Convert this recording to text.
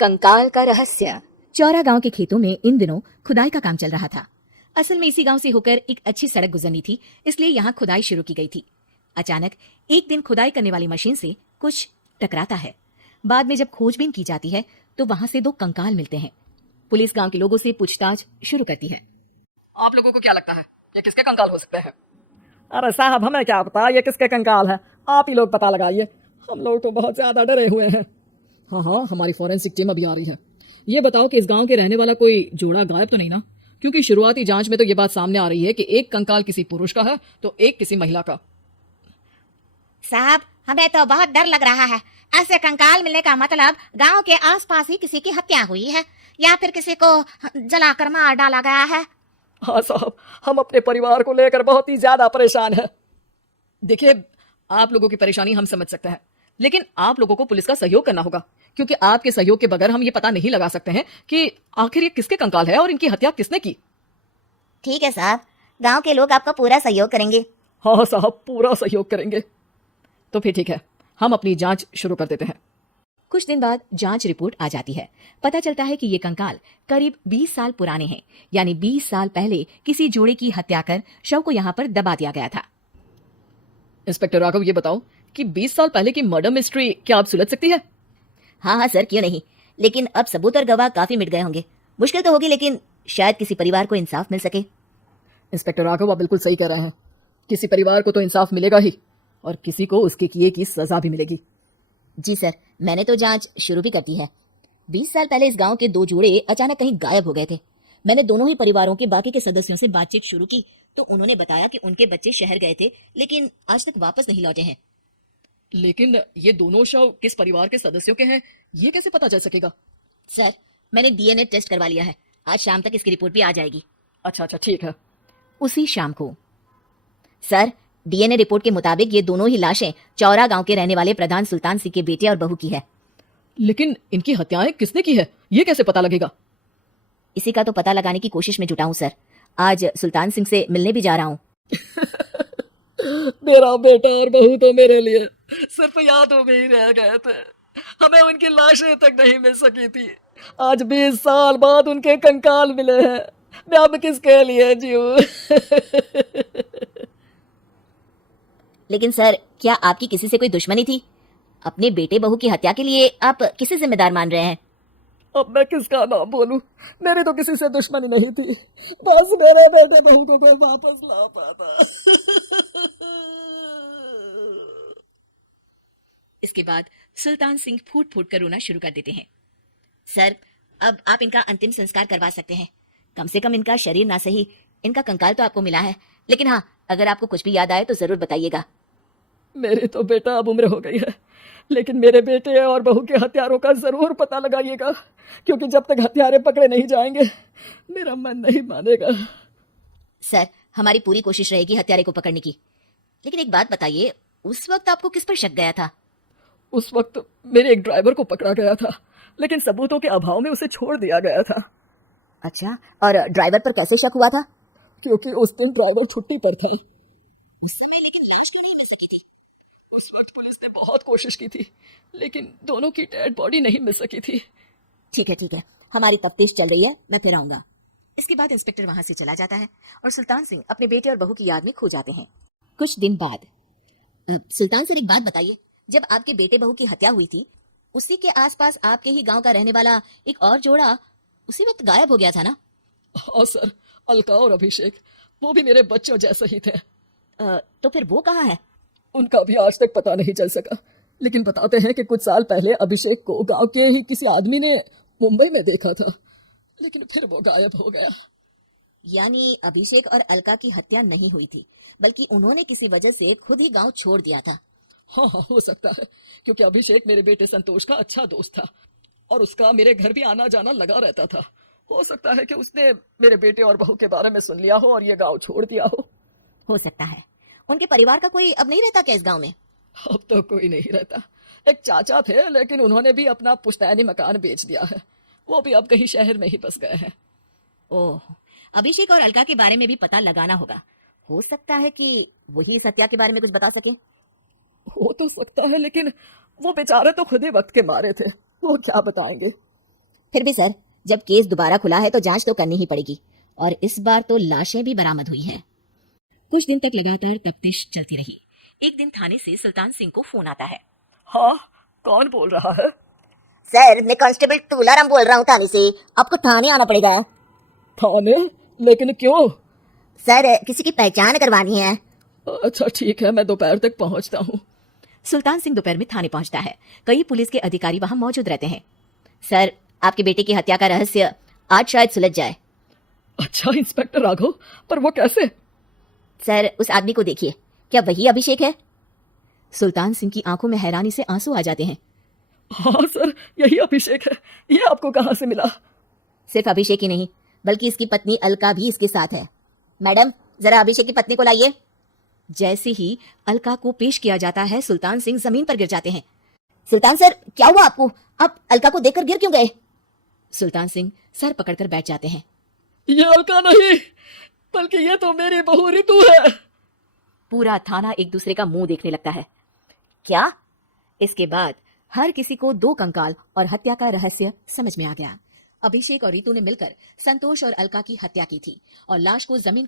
कंकाल का रहस्य। चौरा गांव के खेतों में इन दिनों खुदाई का काम चल रहा था। असल में इसी गांव से होकर एक अच्छी सड़क गुजरनी थी, इसलिए यहाँ खुदाई शुरू की गई थी। अचानक एक दिन खुदाई करने वाली मशीन से कुछ टकराता है। बाद में जब खोजबीन की जाती है तो वहाँ से 2 कंकाल मिलते हैं। पुलिस गांव के लोगों से पूछताछ शुरू करती है। आप लोगों को क्या लगता है ये किसके कंकाल हो सकते हैं? अरे साहब, हमें क्या पता ये किसके कंकाल है, आप ही लोग पता लगाइए। हम लोग तो बहुत ज्यादा डरे हुए हैं। हाँ, हमारी फॉरेंसिक टीम अभी आ रही है। ये बताओ कि इस गांव के रहने वाला कोई जोड़ा गायब तो नहीं ना? क्योंकि शुरुआती जांच में तो ये बात सामने आ रही है कि एक कंकाल किसी पुरुष का है तो एक किसी महिला का। साहब, हमें तो बहुत डर लग रहा है। ऐसे कंकाल मिलने का मतलब गांव के आसपास ही किसी की हत्या हुई है या फिर किसी को जलाकर मार डाला गया है। हाँ साहब, हम अपने परिवार को लेकर बहुत ही ज्यादा परेशान हैं। देखिए, आप लोगों की परेशानी हम समझ सकते हैं, लेकिन आप लोगों को पुलिस का सहयोग करना होगा, क्योंकि आपके सहयोग के बगैर हम ये पता नहीं लगा सकते हैं कि आखिर ये किसके कंकाल है और इनकी हत्या किसने की। ठीक है साहब, गांव के लोग आपका पूरा सहयोग करेंगे। हाँ साहब, पूरा सहयोग करेंगे। तो फिर ठीक है, हम अपनी जांच शुरू कर देते हैं। कुछ दिन बाद जांच रिपोर्ट आ जाती है। पता चलता है कि ये कंकाल करीब 20 साल पुराने हैं, यानी 20 साल पहले किसी जोड़े की हत्या कर शव को यहाँ पर दबा दिया गया था। इंस्पेक्टर राघव, ये बताओ कि 20 साल पहले की मर्डर मिस्ट्री क्या आप सुलझ सकती है? हाँ सर, क्यों नहीं। लेकिन अब सबूत और गवाह काफी मिट गए होंगे। मुश्किल तो होगी, लेकिन शायद किसी परिवार को इंसाफ मिल सके। इंस्पेक्टर राघव, आप बिल्कुल सही कह रहे हैं। किसी परिवार को तो इंसाफ मिलेगा ही और किसी को उसके किए की सजा भी मिलेगी। जी सर, मैंने तो जांच शुरू भी कर दी है। 20 साल पहले इस गांव के 2 जोड़े अचानक कहीं गायब हो गए थे। मैंने दोनों ही परिवारों के बाकी के सदस्यों से बातचीत शुरू की तो उन्होंने बताया कि उनके बच्चे शहर गए थे, लेकिन आज तक वापस नहीं लौटे हैं। लेकिन ये दोनों शव किस परिवार के सदस्यों के हैं, ये कैसे पता चल सकेगा? सर, मैंने डीएनए टेस्ट करवा लिया है। आज शाम तक इसकी रिपोर्ट भी आ जाएगी। अच्छा, ठीक है। उसी शाम को सर, डीएनए रिपोर्ट के मुताबिक ये दोनों ही लाशें चौरा गांव के रहने वाले प्रधान सुल्तान सिंह के बेटे और बहू की है। लेकिन इनकी हत्याएं किसने की है, ये कैसे पता लगेगा? इसी का तो पता लगाने की कोशिश में जुटा हूं सर। आज सुल्तान सिंह से मिलने भी जा रहा हूं। मेरा बेटा और बहू तो मेरे लिए सिर्फ यादों में ही रह गए थे। हमें उनकी लाशें तक नहीं मिल सकी थी। आज 20 साल बाद उनके कंकाल मिले हैं। मैं अब किसके लिए जीऊं? लेकिन सर, क्या आपकी किसी से कोई दुश्मनी थी? अपने बेटे बहू की हत्या के लिए आप किसे जिम्मेदार मान रहे हैं? अब मैं किसका नाम बोलूं? मेरी तो किसी से दुश्मनी नहीं थी, बस मेरे बेटे बहू को कोई वापस ला पाता। इसके बाद सुल्तान सिंह फूट फूट कर रोना शुरू कर देते हैं। सर, अब आप इनका अंतिम संस्कार करवा सकते हैं। कम से कम इनका शरीर ना सही, इनका कंकाल तो आपको मिला है। लेकिन हाँ, अगर आपको कुछ भी याद आए तो जरूर बताइएगा। मेरी तो बेटा अब उम्र हो गई है, लेकिन मेरे बेटे और बहू के हत्यारों का जरूर पता लगाइएगा, क्योंकि जब तक हत्यारे पकड़े नहीं जाएंगे मेरा मन नहीं मानेगा। सर, हमारी पूरी कोशिश रहेगी हत्यारे को पकड़ने की। लेकिन एक बात बताइए, उस वक्त आपको किस पर शक गया था? उस वक्त मेरे एक ड्राइवर को पकड़ा गया था, लेकिन सबूतों के अभाव में उसे छोड़ दिया गया था। अच्छा, और ड्राइवर पर कैसे शक हुआ था? क्योंकि उस दिन ड्राइवर छुट्टी पर था। उस समय लेकिन लाश क्यों नहीं मिल सकी थी? उस वक्त पुलिस ने बहुत कोशिश की थी, लेकिन दोनों की डेड बॉडी नहीं मिल सकी थी। ठीक है, हमारी तफ्तीश चल रही है, मैं फिर आऊंगा। इसके बाद इंस्पेक्टर वहां से चला जाता है और सुल्तान सिंह अपने बेटे और बहू की याद में खो जाते हैं। कुछ दिन बाद सुल्तान सर, एक बात बताइए, जब आपके बेटे बहू की हत्या हुई थी, उसी के आसपास आपके ही गांव का रहने वाला एक और जोड़ा उसी वक्त गायब हो गया था ना? हाँ सर, अलका और अभिषेक, वो भी मेरे बच्चों जैसे ही थे। तो फिर वो कहाँ है? उनका भी आज तक पता नहीं चल सका, लेकिन बताते हैं कि कुछ साल पहले अभिषेक को गांव के ही किसी आदमी ने मुंबई में देखा था, लेकिन फिर वो गायब हो गया। यानी अभिषेक और अलका की हत्या नहीं हुई थी, बल्कि उन्होंने किसी वजह से खुद ही गांव छोड़ दिया था। हाँ, हो सकता है, क्योंकि अभिषेक मेरे बेटे संतोष का अच्छा दोस्त था और उसका मेरे घर भी आना जाना लगा रहता था। हो सकता है कि उसने मेरे बेटे और बहू के बारे में सुन लिया हो और ये गांव छोड़ दिया हो सकता है। उनके परिवार का कोई अब नहीं रहता क्या इस गांव में? अब तो कोई नहीं रहता। एक चाचा थे, लेकिन उन्होंने भी अपना पुश्तैनी मकान बेच दिया है। वो भी अब कहीं शहर में ही बस गए हैं। ओह, अभिषेक और अलका के बारे में भी पता लगाना होगा। हो सकता है कि वही इस हत्या के बारे में कुछ बता सके। हो तो सकता है, लेकिन वो बेचारे तो खुद ही वक्त के मारे थे, वो क्या बताएंगे। फिर भी सर, जब केस दोबारा खुला है तो जांच तो करनी ही पड़ेगी, और इस बार तो लाशें भी बरामद हुई हैं। कुछ दिन तक लगातार तफ्तीश चलती रही। एक दिन थाने से सुल्तान सिंह को फोन आता है। हाँ, कौन बोल रहा है? सर, मैं कांस्टेबल तुलाराम बोल रहा हूँ थाने से। आपको थाने आना पड़ेगा। थाने? लेकिन क्यों? सर, किसी की पहचान करवानी है। अच्छा ठीक है, मैं दोपहर तक पहुंचता हूँ। सुल्तान सिंह दोपहर में थाने पहुंचता है। कई पुलिस के अधिकारी वहां मौजूद रहते हैं। सर, आपके बेटे की हत्या का रहस्य आज शायद सुलझ जाए। अच्छा इंस्पेक्टर राघव, पर वो कैसे? सर, उस आदमी को देखिए, क्या वही अभिषेक है? सुल्तान सिंह की आंखों में हैरानी से आंसू आ जाते हैं। हाँ सर, यही अभिषेक है। ये आपको कहाँ से मिला? सिर्फ अभिषेक ही नहीं, बल्कि इसकी पत्नी अलका भी इसके साथ है। मैडम, जरा अभिषेक की पत्नी को लाइए। जैसे ही अलका को पेश किया जाता है, सुल्तान सिंह जमीन पर गिर जाते हैं। सुल्तान सर, क्या हुआ आपको? आप अलका को देखकर गिर क्यों गए? सुल्तान सिंह सर पकड़कर बैठ जाते हैं। ये अलका नहीं, बल्कि ये तो मेरी बहू रितु है। पूरा थाना एक दूसरे का मुंह देखने लगता है। क्या? इसके बाद हर किसी को दो कंकाल और हत्या का रहस्य समझ में आ गया। अभिषेक और रितु ने मिलकर संतोष और अलका की हत्या की थी और लाश को जमीन